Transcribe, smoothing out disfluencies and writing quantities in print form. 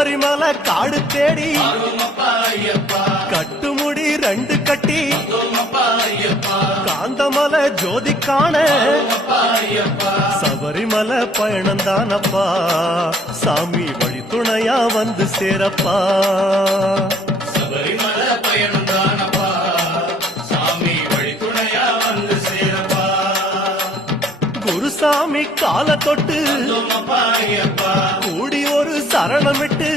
சபரிமலை காடு தேடி கட்டுமுடி 2 கட்டி காந்தமலை ஜோதி காண சபரிமலை பயணந்தானப்பா சாமி வழி துணையா வந்து சேரப்பா. சபரிமலை பயணந்தானப்பா சாமி வழி துணையா வந்து சேரப்பா. குருசாமி கால தொட்டு கூடி ஒரு சரணமிட்டு